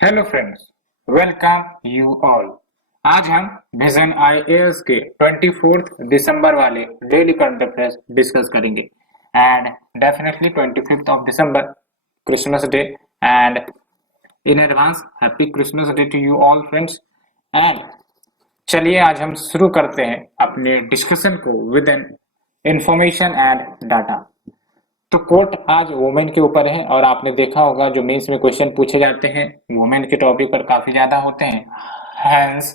Hello friends, welcome you all. आज हम vision IAS के 24 दिसंबर वाले डेली करंट अफेयर्स डिस्कस करेंगे एंड डेफिनेटली 25 दिसंबर Christmas day and in advance happy Christmas day to you all friends. And चलिए आज हम शुरू करते हैं अपने डिस्कशन को with an information and data. तो कोट आज वुमेन के ऊपर है और आपने देखा होगा जो मेंस में क्वेश्चन पूछे जाते हैं वुमेन के टॉपिक पर काफी ज्यादा होते हैं। हैंस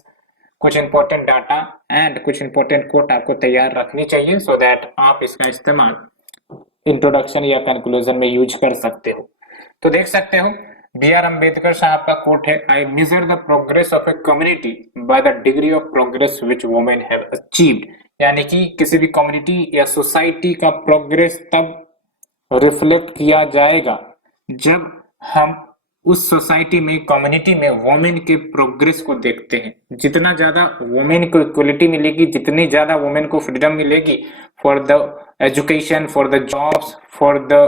कुछ इंपॉर्टेंट डाटा एंड कुछ इंपॉर्टेंट कोट आपको तैयार रखनी चाहिए सो दैट आप इसका इस्तेमाल इंट्रोडक्शन या कंक्लूजन में यूज कर सकते हो। तो देख सकते हो बी आर अम्बेडकर साहब का कोट है, I measure the progress of a community by the degree of progress which women have achieved. यानी कि किसी भी कम्युनिटी या सोसाइटी का प्रोग्रेस तब रिफ्लेक्ट किया जाएगा जब हम उस सोसाइटी में कम्युनिटी में वुमेन के प्रोग्रेस को देखते हैं। जितना ज्यादा वुमेन को इक्वलिटी मिलेगी, जितनी ज्यादा वुमेन को फ्रीडम मिलेगी for the education, for the jobs, for the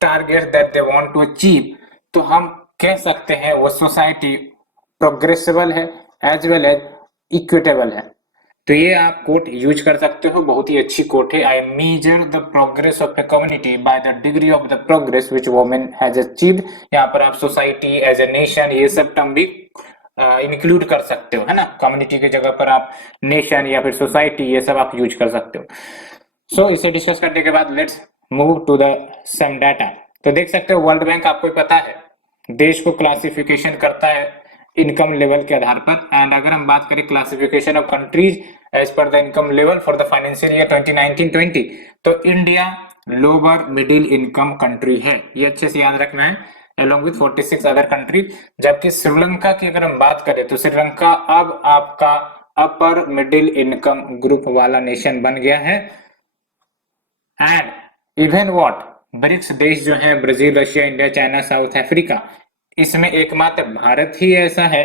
target that they want to achieve, तो हम कह सकते हैं वो सोसाइटी प्रोग्रेसिबल है एज वेल एज इक्विटेबल है। तो ये आप कोट यूज कर सकते हो, बहुत ही अच्छी कोट है। I measure the progress of a community by the degree of the progress which women has achieved. यहाँ पर आप सोसाइटी, एज ए नेशन, ये सब टर्म भी इंक्लूड कर सकते हो, है ना। कम्युनिटी की जगह पर आप नेशन या फिर सोसाइटी ये सब आप यूज कर सकते हो। सो इसे डिस्कस करने के बाद let's move to the some data. तो देख सकते हो वर्ल्ड बैंक आपको पता है देश को क्लासिफिकेशन करता है इनकम लेवल के आधार पर। एंड अगर हम बात करें classification of countries as per the income level for the financial year 2019-20, तो India lower middle income country है, ये अच्छे से याद रखना है, along with 46 अदर कंट्री। जबकि श्रीलंका की अगर हम बात करें तो श्रीलंका अब आपका अपर मिडिल इनकम ग्रुप वाला नेशन बन गया है। एंड इवन व्हाट ब्रिक्स देश जो है Brazil, Russia, India, China, south Africa, इसमें एकमात्र भारत ही ऐसा है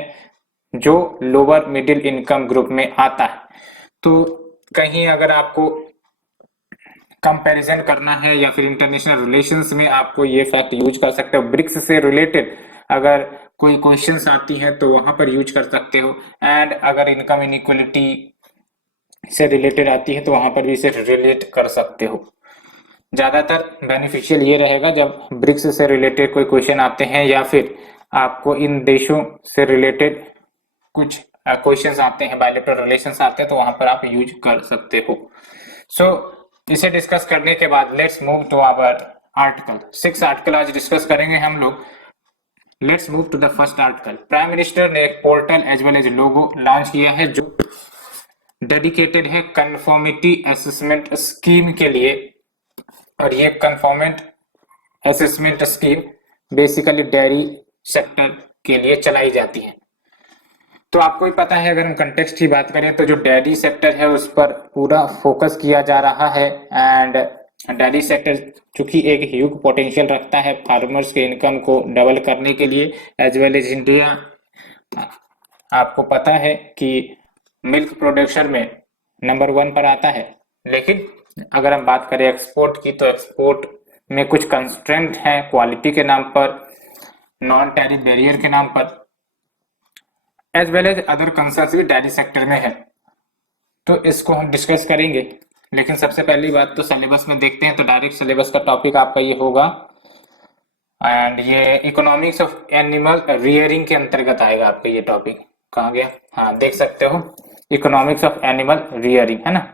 जो लोअर मिडिल इनकम ग्रुप में आता है। तो कहीं अगर आपको कंपैरिजन करना है या फिर इंटरनेशनल रिलेशंस में आपको ये फैक्ट यूज कर सकते हो। ब्रिक्स से रिलेटेड अगर कोई क्वेश्चंस आती हैं तो वहां पर यूज कर सकते हो। एंड अगर इनकम इनइक्वलिटी से रिलेटेड आती है तो वहां पर भी इसे रिलेट कर सकते हो। ज्यादातर बेनिफिशियल ये रहेगा जब ब्रिक्स से रिलेटेड कोई क्वेश्चन आते हैं या फिर आपको इन देशों से रिलेटेड कुछ क्वेश्चंस आते हैं, बायलैटरल रिलेशंस आते हैं, तो वहां पर आप यूज कर सकते हो। सो इसे डिस्कस करने के बाद let's move to our article. 6 article आज डिस्कस करेंगे हम लोग। Let's move to the first article. Prime minister ने एक portal as well as logo launch किया है जो डेडिकेटेड है कन्फर्मिटी असेसमेंट स्कीम के लिए। और ये conferment assessment scheme basically dairy sector के लिए चलाई जाती है। तो आपको ही पता है अगर हम कंटेक्स्ट की बात करें तो जो डेयरी सेक्टर है उस पर पूरा फोकस किया जा रहा है। एंड डेयरी सेक्टर चूंकि एक ह्यूज पोटेंशियल रखता है फार्मर्स के इनकम को डबल करने के लिए एज वेल एज इंडिया। आपको पता है कि मिल्क प्रोडक्शन में नंबर 1 पर आता है, लेकिन अगर हम बात करें एक्सपोर्ट की तो एक्सपोर्ट में कुछ कंस्ट्रेंट है क्वालिटी के नाम पर, नॉन टैरिफ बैरियर के नाम पर, as well as other concerns भी डेयरी सेक्टर में है। तो इसको हम डिस्कस करेंगे, लेकिन सबसे पहली बात तो सिलेबस में देखते हैं। तो डायरेक्ट सिलेबस का टॉपिक आपका ये होगा एंड ये इकोनॉमिक्स ऑफ एनिमल रियरिंग के अंतर्गत आएगा आपका ये टॉपिक। कहाँ गया? हाँ देख सकते हो, इकोनॉमिक्स ऑफ एनिमल रियरिंग, है ना,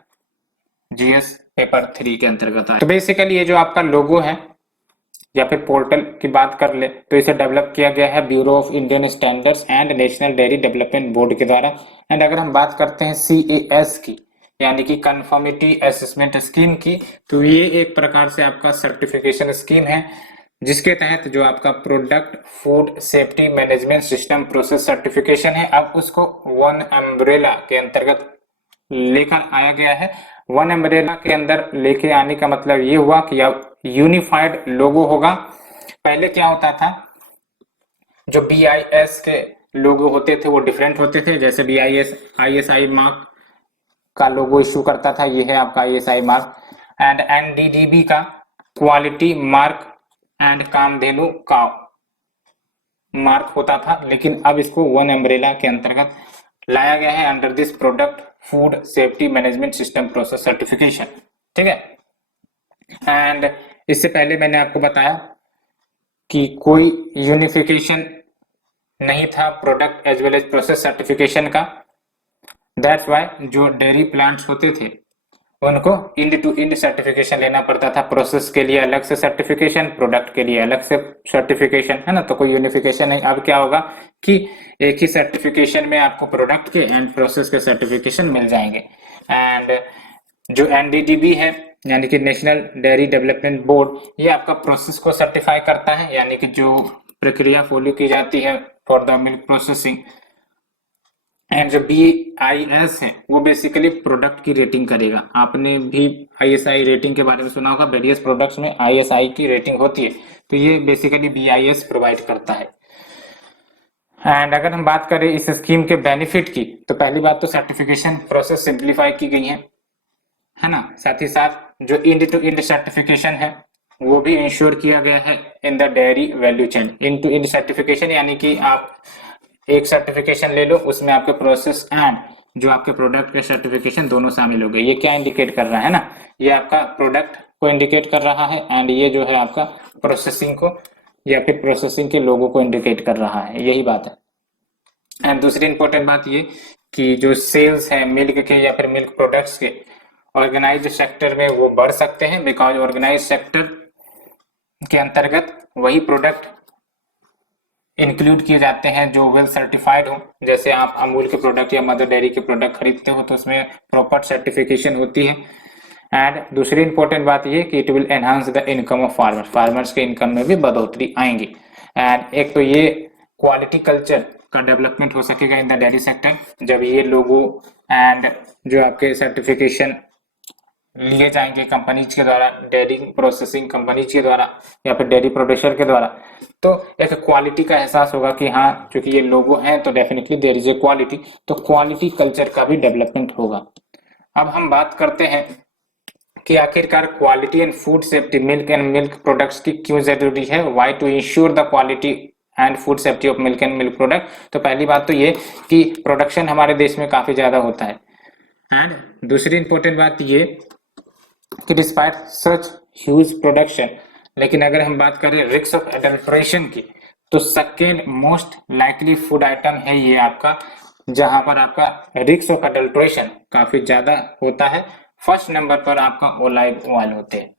जीएस पेपर 3 के अंतर्गत आए। तो बेसिकली ये जो आपका लोगो है या फिर पोर्टल की बात कर ले तो इसे डेवलप किया गया है bureau of Indian standards and national dairy development board के द्वारा। एंड अगर हम बात करते हैं सीएएस की यानी कि कंफर्मिटी असेसमेंट स्कीम की, तो ये एक प्रकार से आपका सर्टिफिकेशन स्कीम है जिसके तहत जो आपका product food safety management system process certification है, अब उसको वन अम्ब्रेला के अंतर्गत लेकर आया गया है। वन अम्ब्रेला के अंदर लेके आने का मतलब ये हुआ कि अब यूनिफाइड लोगो होगा। पहले क्या होता था, जो बीआईएस के लोगो होते थे वो डिफरेंट होते थे। जैसे बीआईएस आईएसआई मार्क का लोगो इश्यू करता था, ये है आपका आईएसआई मार्क। एंड एनडीडीबी का क्वालिटी मार्क एंड कामधेनु काव, मार्क होता था, लेकिन अब इसको वन अम्ब्रेला के अंतर्गत लाया गया है under this product food safety management system process certification. ठीक है, एंड इससे पहले मैंने आपको बताया कि कोई यूनिफिकेशन नहीं था product as well as process certification का। दैट्स वाई जो डेयरी प्लांट्स होते थे उनको इंड टू इंड सर्टिफिकेशन लेना पड़ता था, प्रोसेस के लिए अलग से सर्टिफिकेशन, प्रोडक्ट के लिए अलग से सर्टिफिकेशन, है ना। तो कोई यूनिफिकेशन नहीं। अब क्या होगा कि एक ही सर्टिफिकेशन में आपको प्रोडक्ट के एंड प्रोसेस के सर्टिफिकेशन मिल जाएंगे। एंड जो एनडीडीबी है यानी कि नेशनल डेयरी डेवलपमेंट बोर्ड, ये आपका प्रोसेस को सर्टिफाई करता है, यानी कि जो प्रक्रिया फॉलो की जाती है for the milk processing. And जो BIS है वो बेसिकली प्रोडक्ट की रेटिंग करेगा। आपने भी ISI रेटिंग के बारे में सुना होगा, वेरियस प्रोडक्ट्स में ISI की रेटिंग होती है, तो ये बेसिकली BIS प्रोवाइड करता है। एंड अगर हम बात करें इस स्कीम के बेनिफिट की, तो पहली बात तो सर्टिफिकेशन प्रोसेस सिंप्लीफाई की गई है ना। साथ ही साथ जो इंड टू इंड सर्टिफिकेशन है वो भी इंश्योर किया गया है in the dairy value chain. End to end certification यानी कि आप एक सर्टिफिकेशन ले लो, उसमें आपके प्रोसेस एंड जो आपके प्रोडक्ट के सर्टिफिकेशन दोनों शामिल हो गए। ये क्या इंडिकेट कर रहा है ना, ये आपका प्रोडक्ट को इंडिकेट कर रहा है एंड ये जो है आपका प्रोसेसिंग को या फिर प्रोसेसिंग के लोगों को इंडिकेट कर रहा है, यही बात है। एंड दूसरी इंपॉर्टेंट बात ये कि जो सेल्स है मिल्क के या फिर मिल्क प्रोडक्ट्स के ऑर्गेनाइज्ड सेक्टर में वो बढ़ सकते हैं, बिकॉज ऑर्गेनाइज्ड सेक्टर के अंतर्गत वही प्रोडक्ट इंक्लूड किए जाते हैं जो वेल सर्टिफाइड हो। जैसे आप अमूल के प्रोडक्ट या मदर डेयरी के प्रोडक्ट खरीदते हो तो उसमें प्रॉपर सर्टिफिकेशन होती है। एंड दूसरी इंपॉर्टेंट बात ये कि it will enhance the income of farmer, farmers के इनकम में भी बढ़ोतरी आएंगी। एंड एक तो ये क्वालिटी कल्चर का डेवलपमेंट हो सकेगा इन द डेयरी सेक्टर, जब ये लोगों एंड जो आपके सर्टिफिकेशन लिए जाएंगे कंपनीज के द्वारा, डेयरी प्रोसेसिंग कंपनीज के द्वारा या फिर डेयरी प्रोड्यूसर के द्वारा, तो एक क्वालिटी का एहसास होगा कि हाँ क्योंकि ये लोगो हैं तो definitely there is a quality, तो क्वालिटी कल्चर का भी डेवलपमेंट होगा। अब हम बात करते हैं कि आखिरकार quality and food safety milk and milk products की क्यों जरूरी है, why to ensure the quality and food safety of milk and milk product. तो पहली बात तो ये कि प्रोडक्शन हमारे देश में काफी ज्यादा होता है। एंड दूसरी इंपॉर्टेंट बात ये कि डिस्पाइट सच ह्यूज प्रोडक्शन, लेकिन अगर हम बात करें रिस्क ऑफ एडल्ट्रेशन की, तो second most likely food item है ये आपका, जहां पर आपका रिस्क ऑफ एडल्ट्रेशन काफी ज्यादा होता है। फर्स्ट नंबर पर आपका ओलिव ऑयल होते हैं।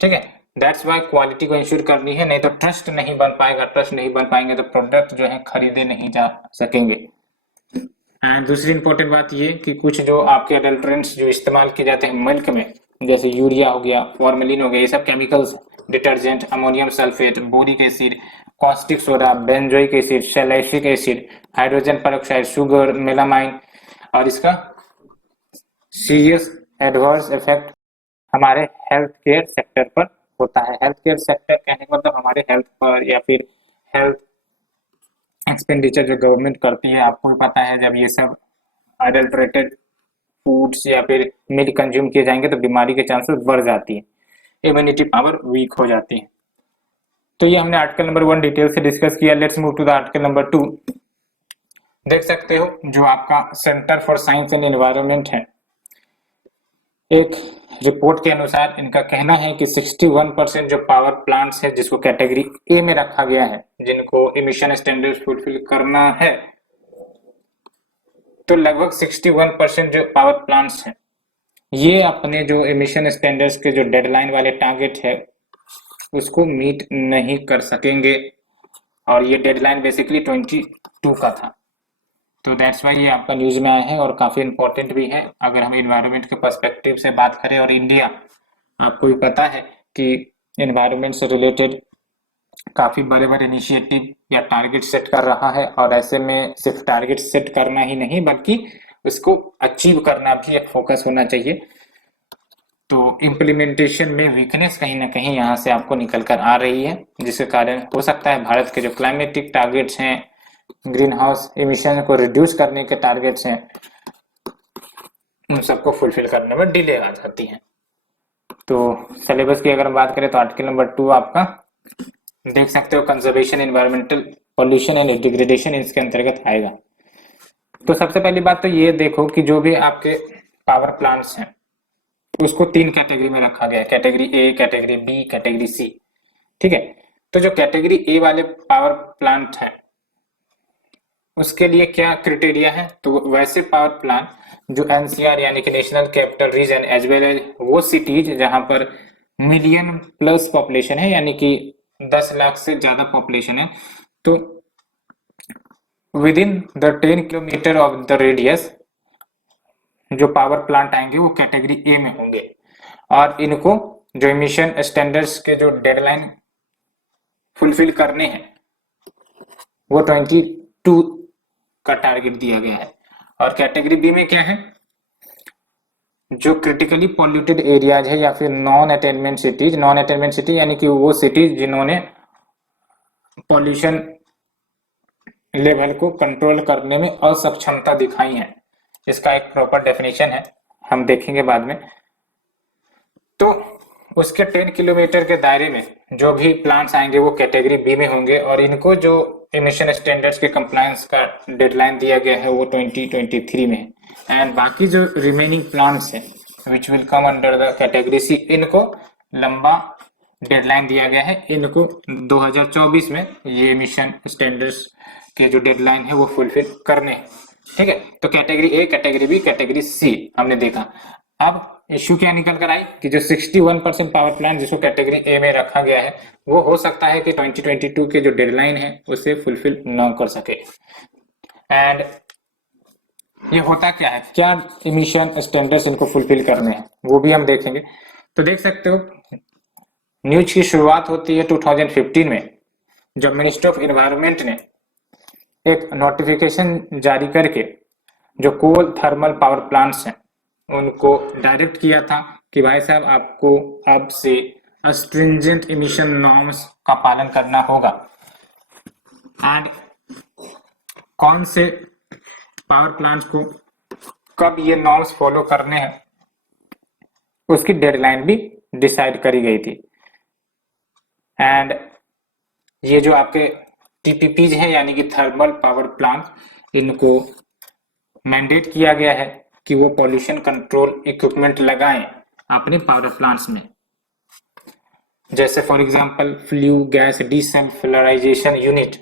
ठीक है, दैट्स वाई क्वालिटी को इंश्योर करनी है, नहीं तो ट्रस्ट नहीं बन पाएगा। ट्रस्ट नहीं बन पाएंगे तो प्रोडक्ट जो है खरीदे नहीं जा सकेंगे। एंड दूसरी इंपॉर्टेंट बात ये कि कुछ जो आपके एडल्ट्रेंट्स जो इस्तेमाल किए जाते हैं मिल्क में, जैसे यूरिया हो गया, फॉर्मेलिन हो गया, ये सब chemicals, detergent, ammonium sulphate, boric acid, caustic soda, benzoic acid, salicylic acid, hydrogen peroxide, sugar, melamine, और इसका सीरियस एडवर्स इफेक्ट हमारे हेल्थ केयर सेक्टर पर होता है। हेल्थ केयर सेक्टर कहने का मतलब हमारे हेल्थ पर या फिर हेल्थ एक्सपेंडिचर जो गवर्नमेंट करती है, आपको भी पता है जब ये सब अडल्ट्रेटेड फूड्स या फिर मिल्क कंज्यूम किए जाएंगे तो बीमारी के चांसेस बढ़ जाती है, इम्यूनिटी पावर वीक हो जाती है। तो ये हमने आर्टिकल नंबर 1 डिटेल से डिस्कस किया। Let's move to the article number 2। देख सकते हो जो आपका centre for science and environment है, एक रिपोर्ट के अनुसार इनका कहना है कि 61% जो पावर प्लांट्स है जिसको कैटेगरी ए में रखा गया है, जिनको इमिशन स्टैंडर्ड्स फुलफिल करना है, तो लगभग 61% जो पावर प्लांट्स हैं ये अपने जो इमिशन स्टैंडर्ड्स के जो डेडलाइन वाले टारगेट है उसको मीट नहीं कर सकेंगे, और ये डेडलाइन बेसिकली 22 का था। तो दैट्स वाई ये आपका न्यूज में आया है और काफी इंपॉर्टेंट भी है अगर हम इन्वायरमेंट के पर्सपेक्टिव से बात करें। और इंडिया, आपको भी पता है कि इन्वायरमेंट से रिलेटेड काफी बड़े बड़े इनिशिएटिव या टारगेट सेट कर रहा है, और ऐसे में सिर्फ टारगेट सेट करना ही नहीं बल्कि उसको अचीव करना भी एक फोकस होना चाहिए। तो इम्प्लीमेंटेशन में वीकनेस कहीं ना कहीं यहाँ से आपको निकल कर आ रही है, जिसके कारण हो सकता है भारत के जो क्लाइमेटिक टारगेट्स हैं, ग्रीन हाउस इमिशन को रिड्यूस करने के टारगेट्स हैं, उन सबको फुलफिल करने में डिले आ जाती है। तो सिलेबस की अगर हम बात करें तो आर्टिकल नंबर 2 आपका देख सकते हो conservation, environmental pollution and degradation इसके अंतर्गत आएगा। तो सबसे पहली बात तो ये देखो कि जो भी आपके पावर प्लांट्स हैं उसको 3 कैटेगरी में रखा गया है, category A, category B, category C. ठीक है, तो जो कैटेगरी ए वाले पावर प्लांट है उसके लिए क्या क्राइटेरिया है, तो वैसे पावर प्लांट जो एनसीआर यानी कि national capital region as well as वो सिटीज जहां पर मिलियन प्लस पॉपुलेशन है यानी कि 10 लाख से ज्यादा पॉपुलेशन है, तो with in the 10 kilometre of the radius जो पावर प्लांट आएंगे वो कैटेगरी ए में होंगे। और इनको जो इमिशन स्टैंडर्ड्स के जो डेडलाइन फुलफिल करने हैं वो 22 का टारगेट दिया गया है। और कैटेगरी बी में क्या है, जो क्रिटिकली पॉल्यूटेड एरियाज है या फिर non attainment cities, non attainment city यानी कि वो सिटीज जिन्होंने पॉल्यूशन लेवल को कंट्रोल करने में असक्षमता दिखाई है। इसका एक प्रॉपर डेफिनेशन है, हम देखेंगे बाद में। तो उसके 10 किलोमीटर के दायरे में जो भी प्लांट्स आएंगे वो कैटेगरी बी में होंगे और इनको जो इमिशन स्टैंडर्ड्स के कंप्लायंस का डेडलाइन दिया गया है वो 2023 में है। एंड बाकी जो रिमेनिंग प्लांट्स हैं which will come under the category C, इनको लंबा डेडलाइन दिया गया है, इनको 2024 में ये इमिशन स्टैंडर्ड्स के जो डेडलाइन है वो फुलफिल करने हैं। ठीक है, तो category A, category B, category C हमने देखा। अब इश्यू क्या निकल कर आई कि जो 61% पावर प्लांट जिसको कैटेगरी ए में रखा गया है वो हो सकता है कि 2022 के जो डेडलाइन है उसे फुलफिल न कर सके। एंड ये होता क्या है, क्या इमिशन स्टैंडर्ड्स इनको फुलफिल करने हैं वो भी हम देखेंगे। तो देख सकते हो न्यूज की शुरुआत होती है 2015 में, जब मिनिस्ट्री ऑफ एनवायरनमेंट ने एक नोटिफिकेशन जारी करके जो कोल थर्मल पावर प्लांट्स हैं उनको डायरेक्ट किया था कि भाई साहब आपको अब से स्ट्रिंजेंट इमिशन नॉर्म्स का पालन करना होगा। एंड कौन से पावर प्लांट्स को कब ये नॉर्म्स फॉलो करने हैं उसकी डेडलाइन भी डिसाइड करी गई थी। एंड ये जो आपके टीपीपीज हैं यानी कि थर्मल पावर प्लांट, इनको मैंडेट किया गया है कि वो पॉल्यूशन कंट्रोल इक्विपमेंट लगाएं अपने पावर प्लांट्स में, जैसे for example flue gas desulphurisation unit,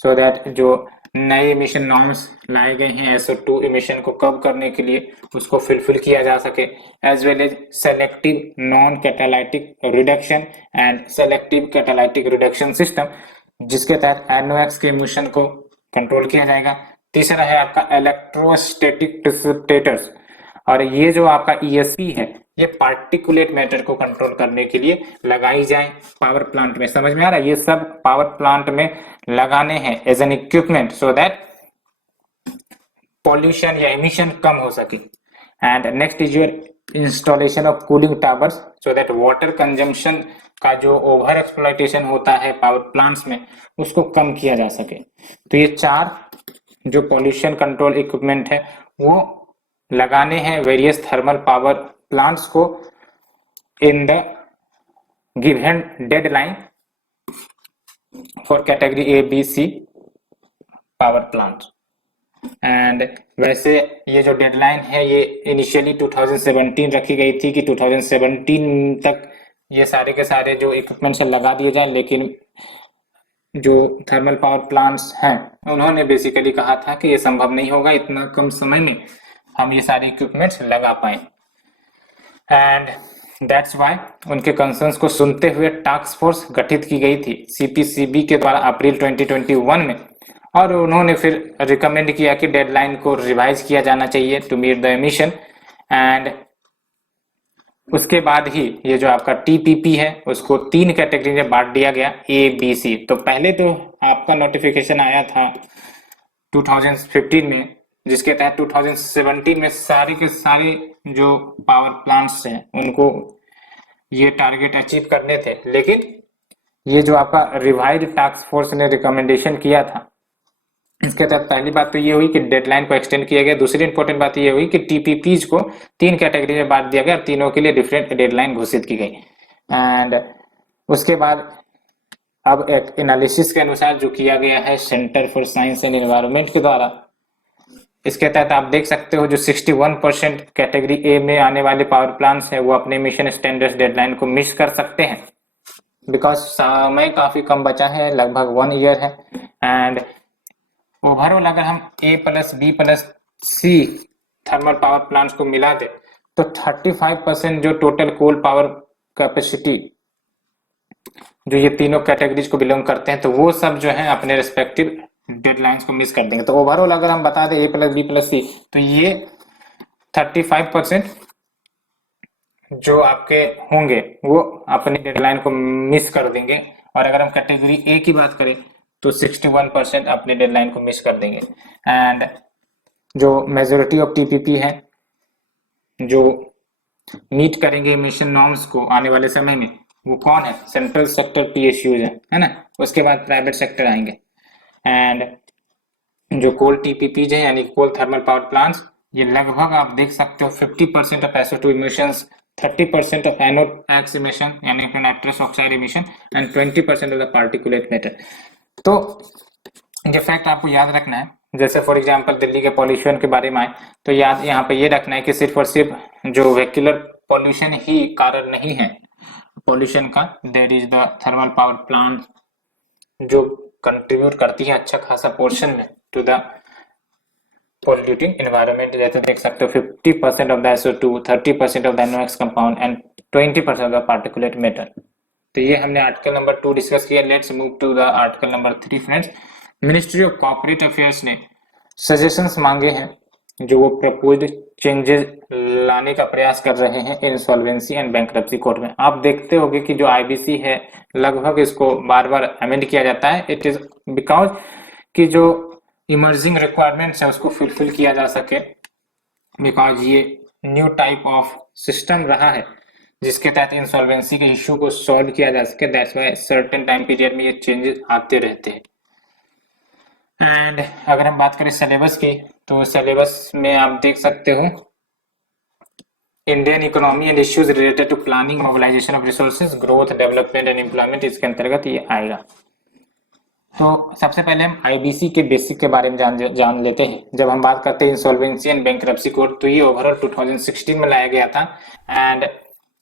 so that जो नए इमिशन नॉर्म्स लाए गए हैं SO2 इमिशन को कम करने के लिए उसको फुलफिल किया जा सके, as well as selective non catalytic reduction and selective catalytic reduction system जिसके तहत NOx के इमिशन को कंट्रोल किया जाएगा। तीसरा है आपका इलेक्ट्रोस्टैटिक प्रिसिपिटेटर्स, और ये जो आपका ESP है ये पार्टिकुलेट मैटर को कंट्रोल करने के लिए लगाई जाए पावर प्लांट में। समझ में आ रहा है, ये सब पावर प्लांट में लगाने हैं as an equipment so that pollution या इमिशन कम हो सके। And next is your installation of cooling towers so that water consumption का जो ओवर एक्सप्लॉइटेशन होता है पावर प्लांट्स में उसको कम किया जा सके। तो ये 4 जो पॉल्यूशन कंट्रोल इक्विपमेंट है वो लगाने हैं वेरियस थर्मल पावर प्लांट्स को in the given deadline for category A B C power plant. And वैसे ये जो डेडलाइन है ये इनिशियली 2017 रखी गई थी कि 2017 तक ये सारे के सारे जो इक्विपमेंट्स लगा दिए जाएं, लेकिन जो थर्मल पावर प्लांट्स हैं उन्होंने बेसिकली कहा था कि ये संभव नहीं होगा, इतना कम समय में हम ये सारे इक्विपमेंट्स लगा पाए। एंड दैट्स वाई उनके कंसर्न्स को सुनते हुए टास्क फोर्स गठित की गई थी CPCB के द्वारा अप्रैल 2021 में, और उन्होंने फिर रिकमेंड किया कि डेडलाइन को रिवाइज किया जाना चाहिए to meet the emission. And उसके बाद ही ये जो आपका TPP है उसको 3 कैटेगरी में बांट दिया गया A, B, C। तो पहले तो आपका नोटिफिकेशन आया था 2015 में जिसके तहत 2017 में सारे के सारे जो पावर प्लांट्स हैं उनको ये टारगेट अचीव करने थे, लेकिन ये जो आपका रिवाइज्ड टास्क फोर्स ने रिकमेंडेशन किया था इसके तहत पहली बात तो ये हुई कि डेडलाइन को एक्सटेंड किया गया। दूसरी इंपॉर्टेंट बात ये हुई कि TPPs को 3 कैटेगरी में बांट दिया गया, तीनों के लिए डिफरेंट डेडलाइन घोषित की गई। एंड उसके बाद अब एक एनालिसिस के अनुसार जो किया गया है centre for science and environment के द्वारा, इसके तहत आप देख सकते हो जो 61% कैटेगरी ए में आने वाले पावर प्लांट्स है वो अपने मिशन स्टैंडर्ड डेडलाइन को मिस कर सकते हैं, बिकॉज समय काफी कम बचा है, लगभग 1 ईयर है। एंड ओवरऑल अगर हम ए प्लस बी प्लस सी थर्मल पावर प्लांट्स को मिला दे तो 35% जो टोटल कोल पावर कैपेसिटी जो ये तीनों कैटेगरीज को बिलोंग करते हैं तो वो सब जो है अपने रिस्पेक्टिव डेडलाइंस को मिस कर देंगे। तो ओवरऑल अगर हम बता दें ए प्लस बी प्लस सी तो ये 35% जो आपके होंगे वो अपनी डेडलाइन को मिस कर देंगे, और अगर हम कैटेगरी ए की बात करें तो 61% अपने डेडलाइन को मिस कर देंगे। एंड जो मेजोरिटी ऑफ टीपीपी है जो मीट करेंगे इमिशन नॉर्म्स को आने वाले समय में वो कौन है, सेंट्रल सेक्टर पीएसयूज है ना, उसके बाद प्राइवेट सेक्टर आएंगे। एंड जो कोल टीपीपी है यानी कोल थर्मल पावर प्लांट्स, ये लगभग आप देख सकते हो 50% of SO2 emissions, 30% of NOx emission यानी कि nitrous oxide emission and 20% of the particulate matter. तो ये फैक्ट आपको याद रखना है। जैसे फॉर एग्जांपल दिल्ली के पॉल्यूशन के बारे में आए तो याद यहाँ पे ये रखना है कि सिर्फ और सिर्फ जो वेहिकुलर पॉल्यूशन ही कारण नहीं है पॉल्यूशन का, there is the thermal power plant जो कंट्रीब्यूट करती है अच्छा खासा पोर्शन में टू द polluting environment। जैसे देख सकते हो 50% of the SO2, 30% of the NOx compound and 20% of the particulate matter. तो ये हमने आर्टिकल नंबर 2 डिस्कस किया। Let's move to the article number 3 friends. Ministry of corporate affairs ने सजेशंस मांगे हैं जो वो प्रपोज्ड चेंजेस लाने का प्रयास कर रहे हैं इंसॉल्वेंसी एंड बैंक्रप्सी कोड में। आप देखते होंगे कि जो IBC है लगभग इसको बार बार अमेंड किया जाता है। इट इज बिकॉज कि जो इमर्जिंग रिक्वायरमेंट्स है उसको फुलफिल किया जा सके, बिकॉज ये न्यू टाइप ऑफ सिस्टम रहा है जिसके तहत इंसॉल्वेंसी के इश्यू को सॉल्व किया जा सके। That's why certain time period में ये चेंजेस आते रहते हैं। एंड अगर हम बात करें सिलेबस की तो सिलेबस में आप देख सकते हो Indian economy and issues related to planning mobilisation of resources growth development and employment, इसके अंतर्गत ये आएगा। तो सबसे पहले हम IBC के बेसिक के बारे में जान लेते हैं। जब हम बात करते हैं इंसॉल्वेंसी एंड बैंक्रप्सी कोड तो ये ओवरऑल 2016 में लाया गया था। एंड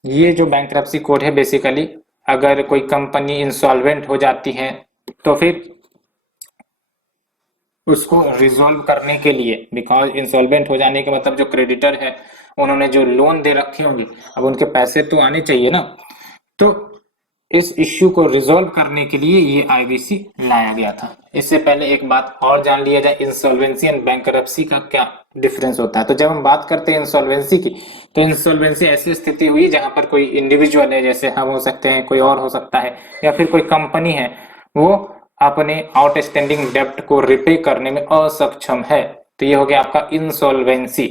ये जो बैंक्रप्सी कोड है बेसिकली अगर कोई कंपनी इंसॉल्वेंट हो जाती है तो फिर उसको रिजॉल्व करने के लिए, बिकॉज इंसॉल्वेंट हो जाने के मतलब जो क्रेडिटर है उन्होंने जो लोन दे रखे होंगे अब उनके पैसे तो आने चाहिए ना, तो इस इश्यू को रिजॉल्व करने के लिए ये IBC लाया गया था। इससे पहले एक बात और जान लिया जाए, इंसॉल्वेंसी एंड बैंक्रप्सी का क्या डिफरेंस होता है। तो जब हम बात करते हैं इंसॉल्वेंसी की तो इंसॉल्वेंसी ऐसी स्थिति हुई जहां पर कोई इंडिविजुअल है, जैसे हम हो सकते हैं, कोई और हो सकता है, या फिर कोई कंपनी है, वो अपने आउटस्टैंडिंग डेब्ट को रिपे करने में असक्षम है, तो ये हो गया आपका इंसॉल्वेंसी।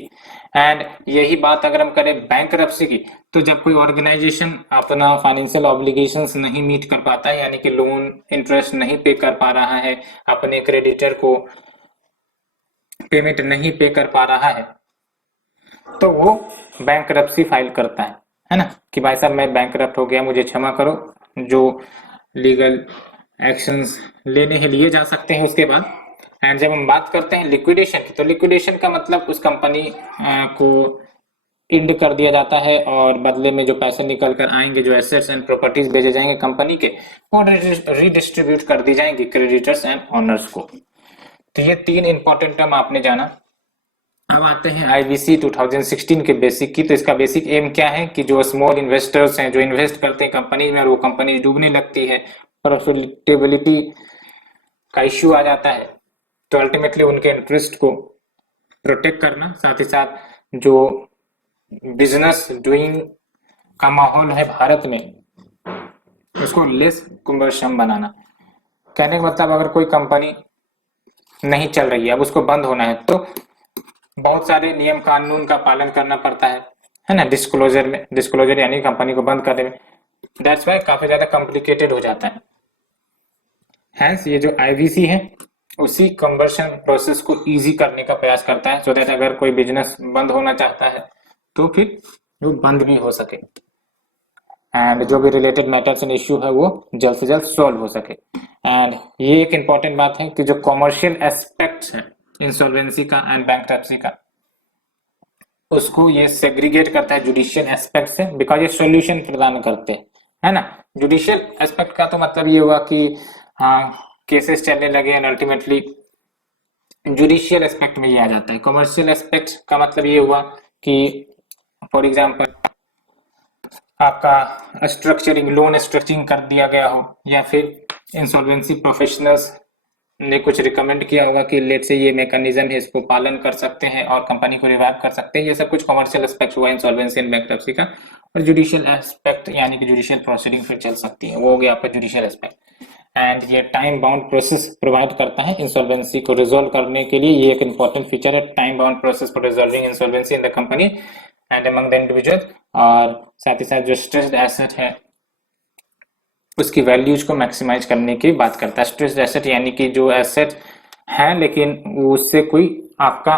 एंड यही बात अगर हम करें बैंकरप्सी की तो जब कोई ऑर्गेनाइजेशन अपना फाइनेंशियल ऑब्लिगेशंस नहीं मीट कर पाता है, यानी कि लोन इंटरेस्ट नहीं पे कर पा रहा है, अपने क्रेडिटर को पेमेंट नहीं पे कर पा रहा है, तो वो बैंकरप्सी फाइल करता है ना, कि भाई साहब मैं बैंकरप्ट हो गया, मुझे क्षमा करो। जो लीगल एक्शंस लेने हैं लिए जा सकते हैं उसके बाद। एंड जब हम बात करते हैं लिक्विडेशन की तो लिक्विडेशन का मतलब उस कंपनी को इंड कर दिया जाता है और बदले में जो पैसे निकल कर आएंगे, जो एसेट्स एंड प्रॉपर्टीज भेजे जाएंगे कंपनी के, वो रीडिस्ट्रीब्यूट कर दी जाएंगी क्रेडिटर्स एंड ओनर्स को। तो ये 3 इंपॉर्टेंट टर्म आपने जाना। अब आते हैं IBC 2016 के बेसिक की। तो इसका बेसिक एम क्या है कि जो स्मॉल इन्वेस्टर्स हैं जो इन्वेस्ट करते हैं कंपनी में और वो कंपनी डूबने लगती है, प्रॉफिटेबिलिटी का इश्यू आ जाता है, तो अल्टीमेटली उनके इंटरेस्ट को प्रोटेक्ट करना, साथ ही साथ जो बिजनेस डूइंग का माहौल है भारत में उसको लेस कुम्बरसम बनाना। कहने का मतलब अगर कोई कंपनी नहीं चल रही है, अब उसको बंद होना है, तो बहुत सारे नियम कानून का पालन करना पड़ता है ना, डिस्क्लोजर यानी कंपनी को बंद करने में। दैट्स व्हाई काफी ज्यादा कॉम्प्लिकेटेड हो जाता है। हैंस ये जो IBC है उसी कन्वर्शन प्रोसेस को इजी करने का प्रयास करता है, सो दैट अगर कोई बिजनेस बंद होना चाहता है तो फिर वो बंद भी हो सके। एंड जो भी रिलेटेड मैटर्स एंड इश्यू है वो जल्द से जल्द सॉल्व हो सके। एंड ये एक इम्पॉर्टेंट बात है कि जो कॉमर्शियल एस्पेक्ट्स है इंसॉल्वेंसी का एंड बैंकरप्सी का, उसको ये सेग्रीगेट करता है जुडिशियल एस्पेक्ट से, बिकॉज ये सॉल्यूशन प्रदान करते हैं, है ना। जुडिशियल एस्पेक्ट का तो मतलब ये हुआ कि हाँ केसेस चलने लगे एंड अल्टीमेटली जुडिशियल एस्पेक्ट में ये आ जाता है। कॉमर्शियल एस्पेक्ट का मतलब ये हुआ कि फॉर एग्जांपल आपका स्ट्रक्चरिंग, लोन स्ट्रक्चरिंग कर दिया गया हो, या फिर इंसॉल्वेंसी प्रोफेशनल्स ने कुछ रिकमेंड किया होगा कि लेट से ये मैकेनिज्म है, इसको पालन कर सकते हैं और कंपनी को रिवाइव कर सकते हैं। ये सब कुछ कमर्शियल एस्पेक्ट हुआ इंसॉल्वेंसी एंड बैंकरप्सी का। और जुडिशियल एस्पेक्ट यानी कि जुडिशियल प्रोसीडिंग फिर चल सकती है, वो हो गया आपका जुडिशियल एस्पेक्ट। एंड ये टाइम बाउंड प्रोसेस प्रोवाइड करता है इंसॉल्वेंसी को रिजोल्व करने के लिए। ये एक इंपॉर्टेंट फीचर है, time bound process for resolving insolvency in the company and among the individual. और साथ ही साथ जो स्ट्रेस्ड एसेट है उसकी वैल्यूज को मैक्सिमाइज करने की बात करता है। स्ट्रेस्ड एसेट यानी कि जो एसेट है लेकिन उससे कोई आपका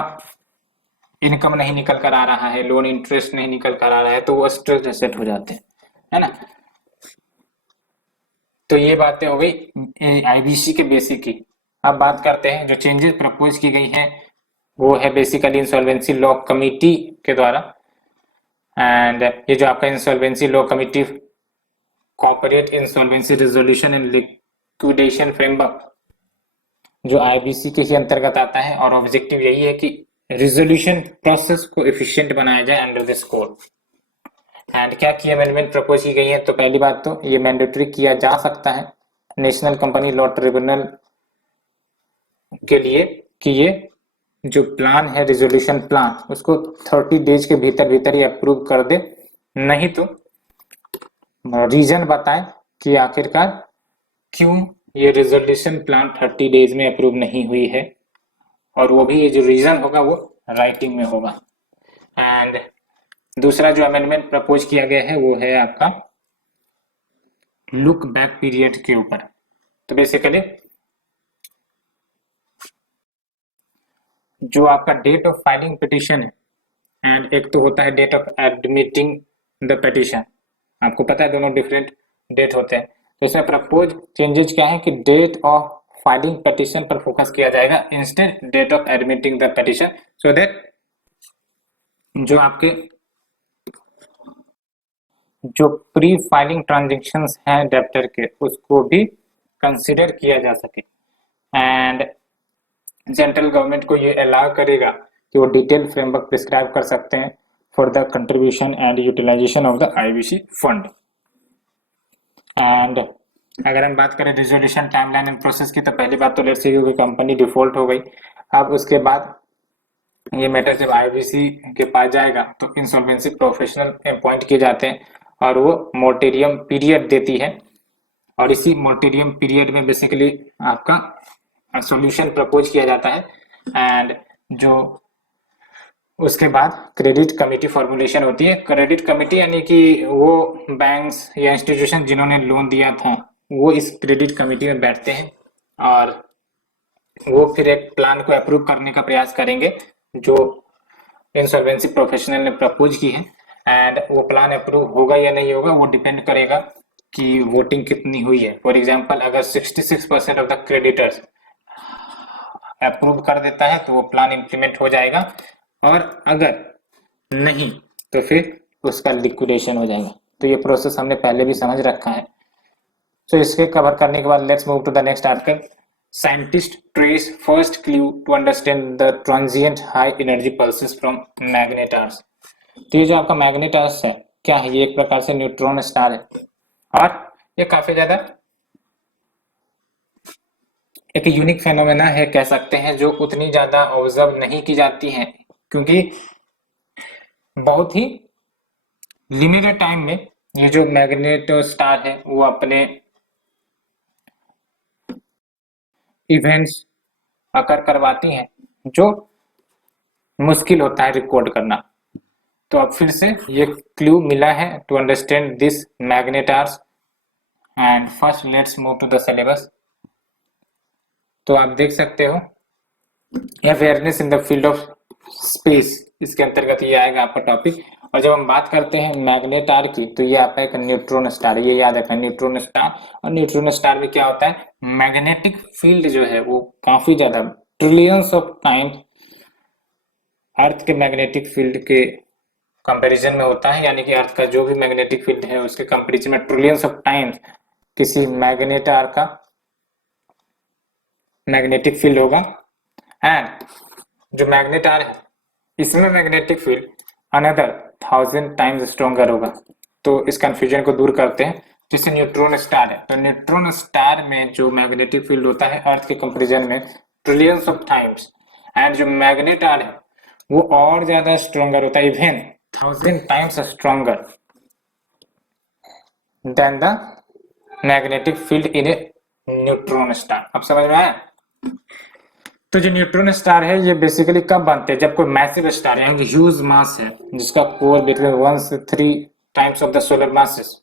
इनकम नहीं निकल कर आ रहा है, लोन इंटरेस्ट नहीं निकल कर आ रहा है, तो वो स्ट्रेस्ड एसेट हो जाते हैं, है ना। तो ये बातें हो गई आईबीसी के बेसिक की। अब बात करते हैं जो चेंजेस प्रपोज की गई हैं, वो है बेसिकली इंसॉल्वेंसी लॉ कमिटी के द्वारा। एंड ये जो आपका insolvency law committee corporate insolvency resolution and liquidation framework जो आईबीसी के ही अंतर्गत आता है, और ऑब्जेक्टिव यही है कि रिजोल्यूशन प्रोसेस को एफिशिएंट बनाया जाए अंडर दिस कोड। एंड क्या की अमेंडमेंट प्रपोज की गई है, तो पहली बात तो ये मैंडेटरी किया जा सकता है नेशनल कंपनी लॉ ट्रिब्यूनल के लिए कि ये जो प्लान है रिजोल्यूशन प्लान उसको 30 डेज के भीतर भीतर ही अप्रूव कर दे, नहीं तो रीजन बताए कि आखिरकार क्यों ये रिजोल्यूशन प्लान 30 डेज में अप्रूव नहीं हुई है, और वो भी ये जो रीजन होगा वो राइटिंग में होगा। एंड दूसरा जो अमेंडमेंट प्रपोज किया गया है वो है आपका लुक बैक पीरियड के ऊपर। तो बेसिकली जो आपका डेट ऑफ फाइलिंग पिटिशन है, एंड एक तो होता है date of admitting the petition, आपको पता है दोनों डिफरेंट डेट होते हैं। तो इसमें प्रपोज चेंजेस क्या है कि डेट ऑफ फाइलिंग पिटिशन पर फोकस किया जाएगा instead date of admitting the petition, so that जो आपके जो प्री फाइलिंग ट्रांजेक्शन्स हैं डेप्टर के उसको भी कंसिडर किया जा सके। एंड सेंट्रल गवर्नमेंट को ये अलाउ करेगा कि वो डिटेल फ्रेमवर्क प्रिस्क्राइब कर सकते हैं for the contribution and utilisation of the IBC fund. And अगर हम बात करें रिजोल्यूशन टाइमलाइन एंड प्रोसेस की, तो पहली बात तो लेट्स से क्योंकि कंपनी डिफॉल्ट हो गई, अब उसके बाद ये मैटर जब आईबीसी के पास जाएगा तो इंसॉल्वेंसी प्रोफेशनल अपॉइंट किए जाते हैं और वो मोरेटोरियम पीरियड देती है, और इसी मोरेटोरियम पीरियड में बेसिकली आपका सॉल्यूशन प्रपोज किया जाता है। एंड जो उसके बाद क्रेडिट कमेटी फॉर्मुलेशन होती है। क्रेडिट कमेटी यानी कि वो बैंक्स या इंस्टीट्यूशन जिन्होंने लोन दिया था वो इस क्रेडिट कमेटी में बैठते हैं, और वो फिर एक प्लान को अप्रूव करने का प्रयास करेंगे जो इंसॉल्वेंसी प्रोफेशनल ने प्रपोज की है। एंड वो प्लान अप्रूव होगा या नहीं होगा वो डिपेंड करेगा कि वोटिंग कितनी हुई है। फॉर एग्जांपल अगर 66% ऑफ द क्रेडिटर्स अप्रूव कर देता है तो वो प्लान इंप्लीमेंट हो जाएगा, और अगर नहीं तो फिर उसका लिक्विडेशन हो जाएगा। तो ये प्रोसेस हमने पहले भी समझ रखा है। तो इसके कवर करने के बाद let's move to the next article. Scientist trace first clue to understand the transient high energy pulses from magnetars. तो ये जो आपका मैग्नेटार्स है क्या है, ये एक प्रकार से न्यूट्रॉन स्टार है, और ये काफी ज्यादा एक यूनिक फेनोमेना है कह सकते हैं, जो उतनी ज्यादा ऑब्जर्व नहीं की जाती है क्योंकि बहुत ही लिमिटेड टाइम में ये जो मैग्नेटो स्टार है वो अपने इवेंट्स अकर करवाती हैं जो मुश्किल होता है रिकॉर्ड करना। तो अब फिर से ये क्लू मिला है to understand this magnetars. And first let's move to the syllabus. तो आप देख सकते हो awareness in the field of space, इसके अंतर्गत ये आएगा आपका टॉपिक। और जब हम बात करते हैं मैग्नेटार की, तो ये आपका एक न्यूट्रॉन स्टार, ये याद रखना न्यूट्रॉन स्टार। और न्यूट्रॉन स्टार में क्या होता है, मैग्नेटिक फील्ड जो है वो काफी ज्यादा ट्रिलियंस ऑफ टाइम अर्थ के मैग्नेटिक फील्ड के कंपैरिजन में होता है, यानी कि अर्थ का जो भी मैग्नेटिक फील्ड है उसके कंपैरिजन में ट्रिलियंस ऑफ टाइम्स किसी मैग्नेटार का मैग्नेटिक फील्ड होगा। एंड जो मैग्नेटार है इसमें magnetic field another 1000 times stronger होगा। तो इस कंफ्यूजन को दूर करते हैं। जैसे न्यूट्रॉन स्टार है, तो न्यूट्रॉन स्टार में जो मैग्नेटिक फील्ड होता है अर्थ के कंपैरिजन में ट्रिलियंस ऑफ टाइम्स, एंड जो मैग्नेटार है वो और ज्यादा स्ट्रॉन्गर होता है, even 1000 times stronger than the magnetic field in A neutron star. अब समझ में आया? तो जो न्यूट्रॉन स्टार है ये बेसिकली कब बनते हैं, जब कोई मैसिव स्टार है, ह्यूज मास है, जिसका कोर बिटवीन 1 से 3 times of the solar masses,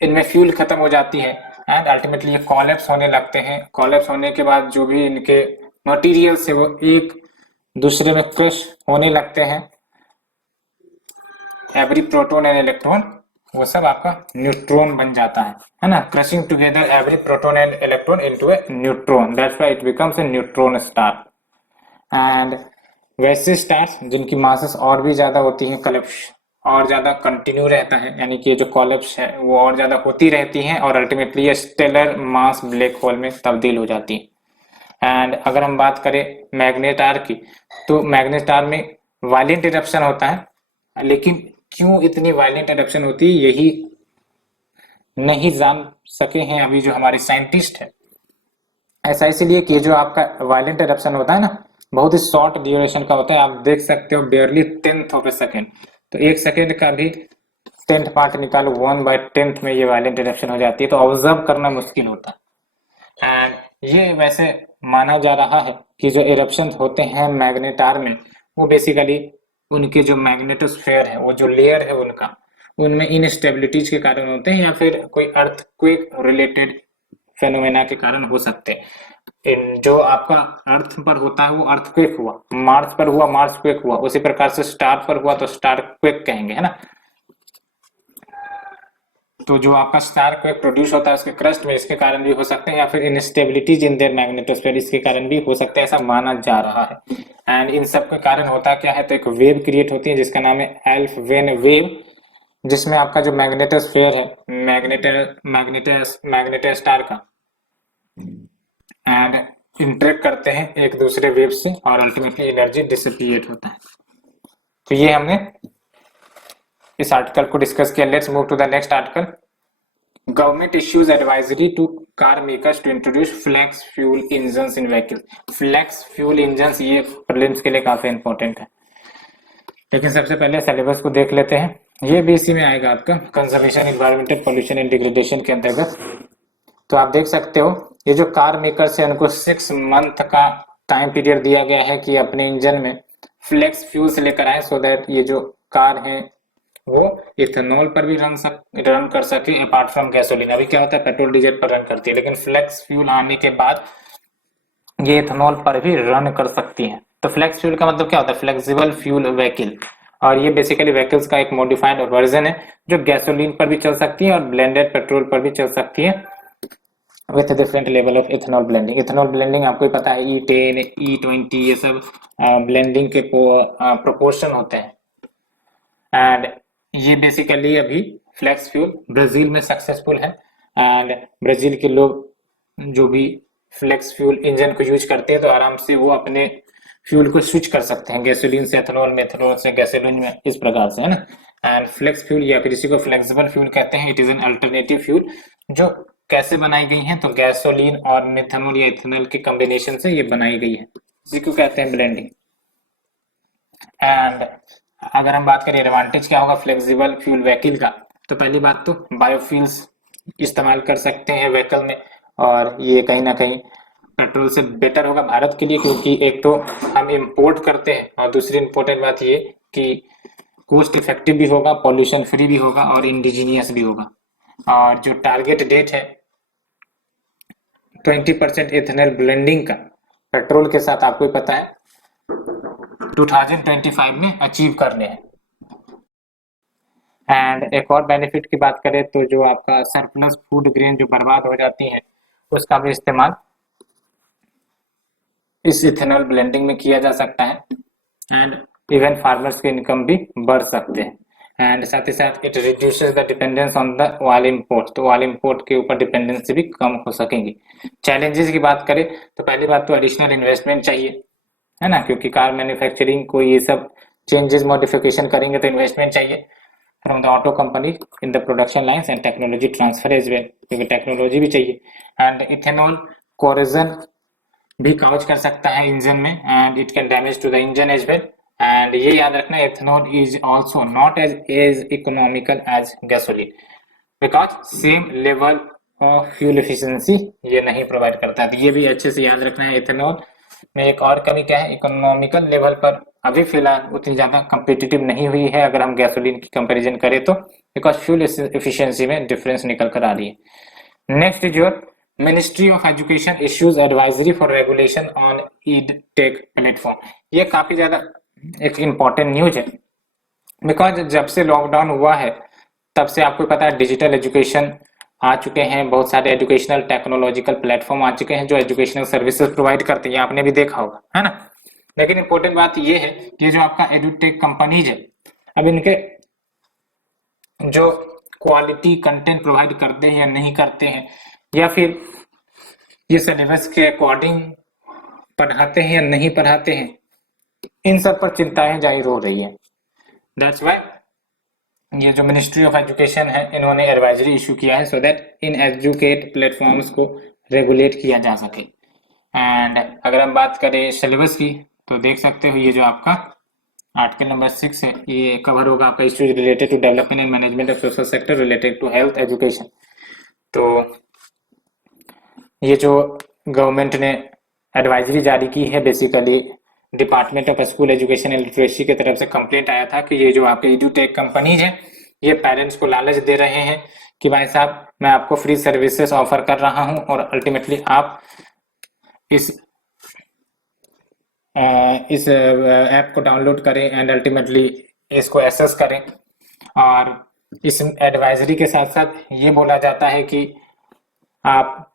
इनमें फ्यूल खत्म हो जाती है एंड अल्टीमेटली ये कॉलेप्स होने लगते हैं। कॉलेप्स होने के बाद जो भी इनके मटेरियल्स है वो एक दूसरे में क्रश होने लगते हैं। एवरी प्रोटॉन एंड इलेक्ट्रॉन वो सब आपका न्यूट्रॉन बन जाता है ना, crushing together every proton and electron into A neutron, that's why it becomes a neutron star. And वैसे स्टार्स जिनकी मासेस और भी ज्यादा होती हैं, कलेप्स और ज्यादा कंटिन्यू रहता है, यानी कि जो कॉलेप्स है वो और ज्यादा होती रहती हैं और अल्टीमेटली ये स्टेलर मास ब्लैक होल में तब्दील हो जाती है। एंड अगर हम बात करें मैग्नेटार की, तो मैग्नेटार में वायलेंट इरप्शन होता है, लेकिन क्यों इतनी वायलेंट इरप्शन होती है यही नहीं जान सके हैं अभी जो हमारे साइंटिस्ट है। ऐसा इसलिए कि जो आपका वायलेंट इरप्शन होता है ना, बहुत ही शॉर्ट ड्यूरेशन का होता है, आप देख सकते हो बेयरली 10th ऑफ ए सेकेंड, तो 1 सेकेंड का भी 10th पार्ट निकालो 1/10 में ये वायलेंट इरप्शन हो जाती है, तो ऑब्जर्व करना मुश्किल होता है। एंड ये वैसे माना जा रहा है कि जो इरप्शन होते हैं मैग्नेटार में वो बेसिकली उनके जो मैग्नेटोस्फेयर है, वो जो लेयर है उनका, उनमें इनस्टेबिलिटीज के कारण होते हैं या फिर कोई अर्थक्वेक रिलेटेड फेनोमेना के कारण हो सकते हैं। जो आपका अर्थ पर होता है वो अर्थक्वेक हुआ, मार्स पर हुआ मार्सक्वेक हुआ, उसी प्रकार से स्टार पर हुआ तो स्टार क्वेक कहेंगे, है ना। तो जो आपका स्टार क्वेक प्रोड्यूस होता है उसके क्रस्ट में, इसके कारण भी हो सकते हैं, या फिर इनस्टेबिलिटीज इन देयर मैग्नेटोस्फीयर, इसके कारण भी हो सकते हैं, ऐसा माना जा रहा है। एंड इन सब के कारण होता क्या है, तो एक वेव क्रिएट होती है जिसका नाम है एल्फ वेन वेव, जिसमें आपका जो मैग्नेटोस्फीयर है मैग्नेटो स्टार का एंड इंटरेक्ट करते हैं एक दूसरे वेव से और अल्टीमेटली एनर्जी डिसिपिएट होता है। तो ये हमने इस आर्टिकल को डिस्कस किया। Let's move to the next article. Government issues advisory to car makers to introduce flex fuel engines in vehicle. Flex fuel engines ये प्रीलिम्स के लिए काफी इंपॉर्टेंट है, लेकिन सबसे पहले सिलेबस को देख लेते हैं। ये भी इसी में आएगा आपका conservation environmental pollution and degradation के अंतर्गत। तो आप देख सकते हो ये जो कार मेकर्स है उनको 6 मंथ का टाइम पीरियड दिया गया है कि अपने इंजन में फ्लेक्स फ्यूल्स लेकर आए, सो दैट ये जो कार है वो इथेनॉल पर भी रन कर सके अपार्ट फ्रॉम गैसोलीन। अभी क्या होता है, पेट्रोल डीजल पर रन करती है, लेकिन फ्लेक्स फ्यूल आने के बाद ये इथेनॉल पर भी रन कर सकती है। तो फ्लेक्स फ्यूल का मतलब क्या होता है, फ्लेक्सिबल फ्यूल व्हीकल, और ये बेसिकली व्हीकल्स का एक मॉडिफाइड वर्जन है जो गैसोलीन पर भी चल सकती है और ब्लेंडेड पेट्रोल पर भी चल सकती है with different level of ethanol blending. Ethanol blending आपको ही पता है, E10 E20 ये सब ब्लेंडिंग के प्रोपोर्शन होते हैं। एंड ये बेसिकली अभी फ्लेक्स फ्यूल ब्राजील में सक्सेसफुल है, एंड ब्राजील के लोग जो भी फ्लेक्स फ्यूल इंजन को यूज करते हैं तो आराम से वो अपने फ्यूल को स्विच कर सकते हैं, गैसोलीन से एथेनॉल में, एथेनॉल से गैसोलीन में, इस प्रकार से, है ना। एंड फ्लेक्स फ्यूल या फिर इसी को फ्लेक्सिबल फ्यूल कहते हैं। It is an alternative fuel जो कैसे बनाई गई है, तो गैसोलीन और मिथेनॉल या इथेनॉल के कॉम्बिनेशन से ये बनाई गई है, इसी को कहते हैं ब्लेंडिंग। एंड अगर हम बात करें एडवांटेज क्या होगा फ्लेक्सिबल फ्यूल व्हीकल का, तो पहली बात तो बायोफ्यूल्स इस्तेमाल कर सकते हैं व्हीकल में, और ये कहीं ना कहीं पेट्रोल से बेटर होगा भारत के लिए, क्योंकि एक तो हम इंपोर्ट करते हैं और दूसरी इंपॉर्टेंट बात ये कि कॉस्ट इफेक्टिव भी होगा, पॉल्यूशन फ्री भी होगा और इंडिजीनियस भी होगा। और जो टारगेट डेट है 20% इथेनॉल ब्लेंडिंग का पेट्रोल के साथ, आपको पता है 2025 में अचीव करने हैं। एंड एक और बेनिफिट की बात करें तो जो आपका सरप्लस फूड ग्रेन जो बर्बाद हो जाती है उसका भी इस्तेमाल इस इथेनॉल ब्लेंडिंग में किया जा सकता है एंड इवन फार्मर्स की इनकम भी बढ़ सकते हैं। एंड साथ ही साथ it reduces the dependence on the oil import, तो ऑयल इम्पोर्ट के ऊपर डिपेंडेंसी भी कम हो सकेंगी। चैलेंजेस की बात करें तो पहली बात तो एडिशनल इन्वेस्टमेंट चाहिए, है ना, क्योंकि कार मैन्युफैक्चरिंग को ये सब चेंजेस मॉडिफिकेशन करेंगे तो इन्वेस्टमेंट चाहिए from the auto company in the production lines and technology transfer as well, क्योंकि टेक्नोलॉजी भी चाहिए। एंड इथेनॉल कोरोजन भी काउच कर सकता है इंजन में and it can damage to the engine as well. And ये याद रखना ethanol is also not as economical as gasoline because same level of fuel efficiency ये नहीं प्रोवाइड करता है, तो ये भी अच्छे से याद रखना है। इथेनॉल में एक और कमी क्या है, इकोनॉमिकल लेवल पर अभी फिलहाल उतनी ज्यादा कम्पिटिटिव नहीं हुई है अगर हम गैसोलीन की कंपैरिजन करें तो, बिकॉज फ्यूल एफिशिएंसी में डिफरेंस निकल कर आ रही है। Next is your ministry of education issues advisory for regulation on edtech platform. ये काफी ज्यादा एक इम्पोर्टेंट न्यूज है बिकॉज जब से लॉकडाउन हुआ है तब से आपको पता है डिजिटल एजुकेशन आ चुके हैं, बहुत सारे एजुकेशनल टेक्नोलॉजिकल प्लेटफॉर्म आ चुके हैं जो एजुकेशनल सर्विसेज प्रोवाइड करते हैं, आपने भी देखा होगा, है ना। लेकिन इंपॉर्टेंट बात ये है कि जो आपका एडुटेक कंपनीज है अब इनके जो क्वालिटी कंटेंट प्रोवाइड करते हैं या नहीं करते हैं, या फिर ये सिलेबस के अकॉर्डिंग पढ़ाते हैं या नहीं पढ़ाते हैं, इन सब पर चिंताएं जाहिर हो रही है। दैट्स वाई ये जो मिनिस्ट्री ऑफ एजुकेशन है इन्होंने एडवाइजरी इशू किया है so that in educate platforms को रेगुलेट किया जा सके। एंड अगर हम बात करें सिलेबस की तो देख सकते हो ये जो आपका आर्टिकल नंबर 6 है ये कवर होगा आपका issues related to development and management of social sector related to health education. तो ये जो गवर्नमेंट ने एडवाइजरी जारी की है basically department of school education and literacy की तरफ से कंप्लेंट आया था कि ये जो आपके एडुटेक कंपनीज है ये पेरेंट्स को लालच दे रहे हैं कि भाई साहब मैं आपको फ्री सर्विसेज ऑफर कर रहा हूं और अल्टीमेटली आप इस ऐप को डाउनलोड करें एंड अल्टीमेटली इसको एक्सेस करें। और इस एडवाइजरी के साथ साथ ये बोला जाता है कि आप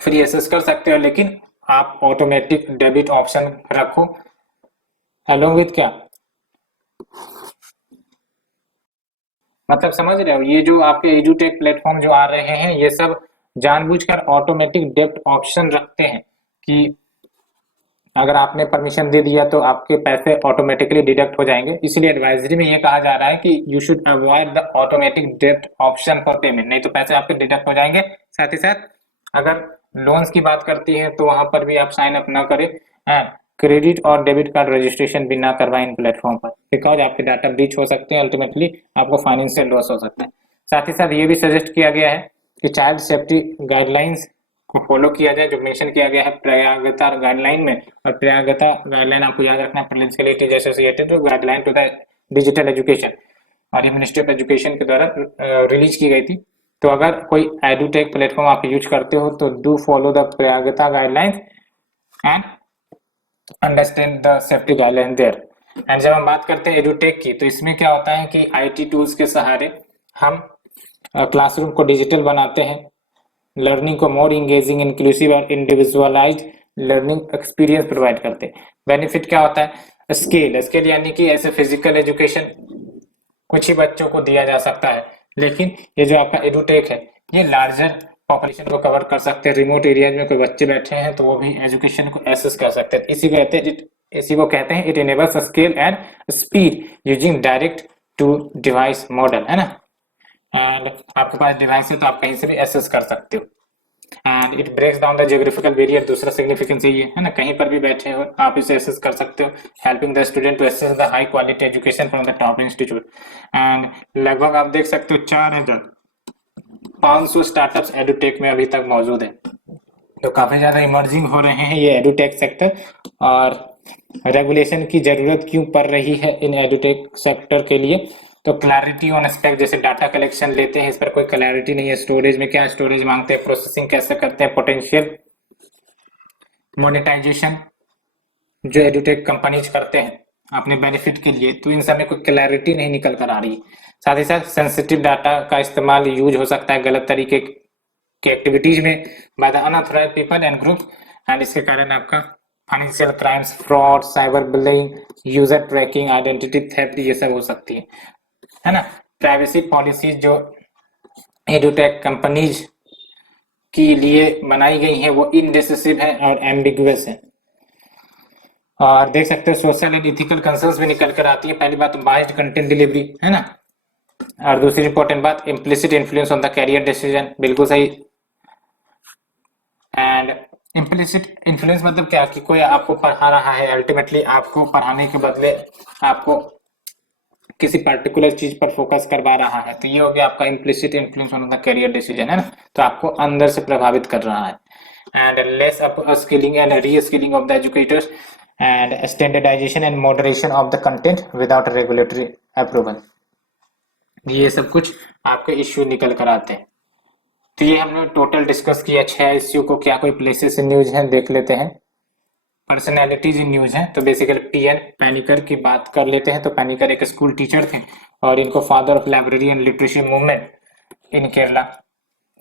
फ्री एक्सेस कर सकते हो लेकिन आप ऑटोमेटिक डेबिट ऑप्शन रखो अलोंग विथ क्या, मतलब समझ रहे हो ये जो आपके एडुटेक प्लेटफॉर्म जो आ रहे हैं ये सब जानबूझकर ऑटोमेटिक डेबिट ऑप्शन रखते हैं कि अगर आपने परमिशन दे दिया तो आपके पैसे ऑटोमेटिकली डिडक्ट हो जाएंगे। इसलिए एडवाइजरी में ये कहा जा रहा है कि you should avoid the automatic debit option for payment, नहीं तो पैसे आपके डिडक्ट हो जाएंगे। साथ ही साथ अगर लोन्स की बात करती है तो वहां पर भी आप साइन अप ना करें एंड क्रेडिट और डेबिट कार्ड रजिस्ट्रेशन भी ना करवाएं इन प्लेटफॉर्म पर, बिकॉज आपके डाटा ब्रीच हो सकते हैं, अल्टीमेटली आपको फाइनेंशियल लॉस हो सकता है। साथ ही साथ ये भी सजेस्ट किया गया है कि चाइल्ड सेफ्टी गाइडलाइंस को फॉलो किया जाए जो मेंशन किया गया है प्रयागता गाइडलाइन में। और प्रयागता गाइडलाइन आपको याद रखना है principle it is associated to guideline to the digital education और ये मिनिस्ट्री ऑफ एजुकेशन के द्वारा रिलीज की गई थी। तो अगर कोई एडुटेक प्लेटफॉर्म आप यूज करते हो तो डू फॉलो द प्रयागता guidelines and understand the safety guideline there. And जब हम बात करते हैं एडुटेक की तो इसमें क्या होता है कि आईटी टूल्स के सहारे हम क्लासरूम को डिजिटल बनाते हैं, लर्निंग को मोर इंगेजिंग इंक्लूसिव और इंडिविजुअलाइज्ड लर्निंग एक्सपीरियंस प्रोवाइड करते हैं। बेनिफिट क्या होता है, स्केल यानी कि ऐसे फिजिकल एजुकेशन कुछ ही बच्चों को दिया जा सकता है, लेकिन ये जो आपका एडुटेक है ये लार्जर पॉपुलेशन को कवर कर सकते हैं। रिमोट एरियाज में कोई बच्चे बैठे हैं तो वो भी एजुकेशन को एक्सेस कर सकते हैं। इसी को कहते हैं it enables scale and speed using direct to device model, है ना। एंड आपके पास डिवाइस है तो आप कहीं से भी एक्सेस कर सकते हो। And it breaks down the geographical barrier, दूसरा सिग्निफिकेंस ये है ना, कहीं पर भी बैठे हो आप इसे एक्सेस कर सकते हो, helping the student to access the high quality education from the top institute. And लगभग आप देख सकते हो 4500 स्टार्टअप्स एडुटेक में अभी तक मौजूद है, तो काफी ज्यादा इमर्जिंग हो रहे हैं ये एडुटेक सेक्टर। और रेगुलेशन की जरूरत क्यों पड़ रही है इन एडुटेक सेक्टर के लिए, तो क्लैरिटी ऑन एस्पेक्ट, जैसे डाटा कलेक्शन लेते हैं इस पर कोई क्लैरिटी नहीं है, स्टोरेज में क्या स्टोरेज मांगते हैं, प्रोसेसिंग कैसे करते हैं, पोटेंशियल मोनेटाइजेशन जो एडुटेक कंपनीज करते हैं अपने बेनिफिट के लिए, तो इन सब में कोई क्लैरिटी नहीं निकल कर आ रही। साथ ही साथ सेंसिटिव डाटा का इस्तेमाल यूज हो सकता है गलत तरीके की एक्टिविटीज में by the unauthorized people and group, and इसके कारण आपका financial crimes, fraud, cyber bullying, user tracking, identity theft, ये सब हो सकती है ना। प्राइवेसी पॉलिसीज जो एडुटेक कंपनीज के लिए बनाई गई है वो इनडिसिसिव है और एम्बिगुअस है। और देख सकते हो सोशल एंड इथिकल कंसर्न्स भी निकल कर आती है। पहली बात बाइस्ड कंटेंट डिलीवरी है ना, और दूसरी इंपॉर्टेंट बात implicit influence on the career decision, बिल्कुल सही। एंड इम्प्लिसिट इन्फ्लुएंस मतलब क्या कि कोई आपको पढ़ा रहा है, अल्टीमेटली आपको पढ़ाने के बदले आपको किसी पर्टिकुलर चीज पर फोकस करवा रहा है, तो ये हो गया आपका implicit influence on the career decision, है ना। तो आपको अंदर से प्रभावित कर रहा है। And less upskilling and reskilling of the educators and standardisation and moderation of the content without regulatory approval, ये सब कुछ आपके इश्यू निकल कर आते हैं। तो ये हमने टोटल डिस्कस किया 6 इश्यू को। क्या कोई प्लेसेस इन न्यूज हैं, देख लेते हैं। पर्सनैलिटीज इन न्यूज है, तो बेसिकली पीएन पैनिकर की बात कर लेते हैं। तो पैनिकर एक स्कूल टीचर थे और इनको father of library and literacy movement in Kerala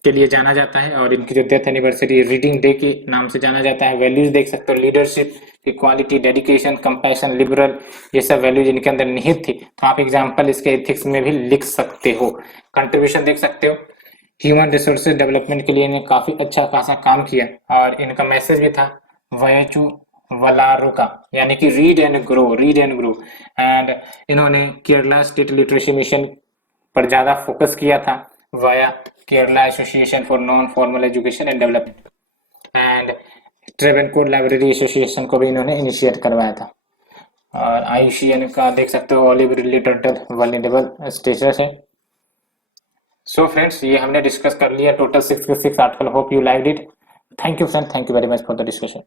के लिए जाना जाता है, और इनकी जो डेथ एनिवर्सरी रीडिंग डे के नाम से जाना जाता है। वैल्यूज देख सकते हो, leadership, equality, dedication, compassion, liberal, ये सब वैल्यूज इनके अंदर निहित थी। तो आप एग्जाम्पल इसके एथिक्स में भी लिख सकते हो। कंट्रीब्यूशन देख सकते हो, ह्यूमन रिसोर्सेज डेवलपमेंट के लिए इन्हें काफी अच्छा खासा काम किया, और इनका मैसेज भी था वयचु वलारुका, यानी कि read and grow, read and grow. And इन्होंने केरला स्टेट लिटरेसी मिशन पर ज्यादा फोकस किया था via Kerala association for non formal education and development, and Travancore library association को भी इन्होंने इनिशिएट करवाया था। और आईयूसीएन का देख सकते हो, olive ridley turtle vulnerable status है। सो फ्रेंड्स, ये हमने डिस्कस कर लिया टोटल 6 के 6 article. Hope you liked it. Thank you friend, thank you very much for the discussion.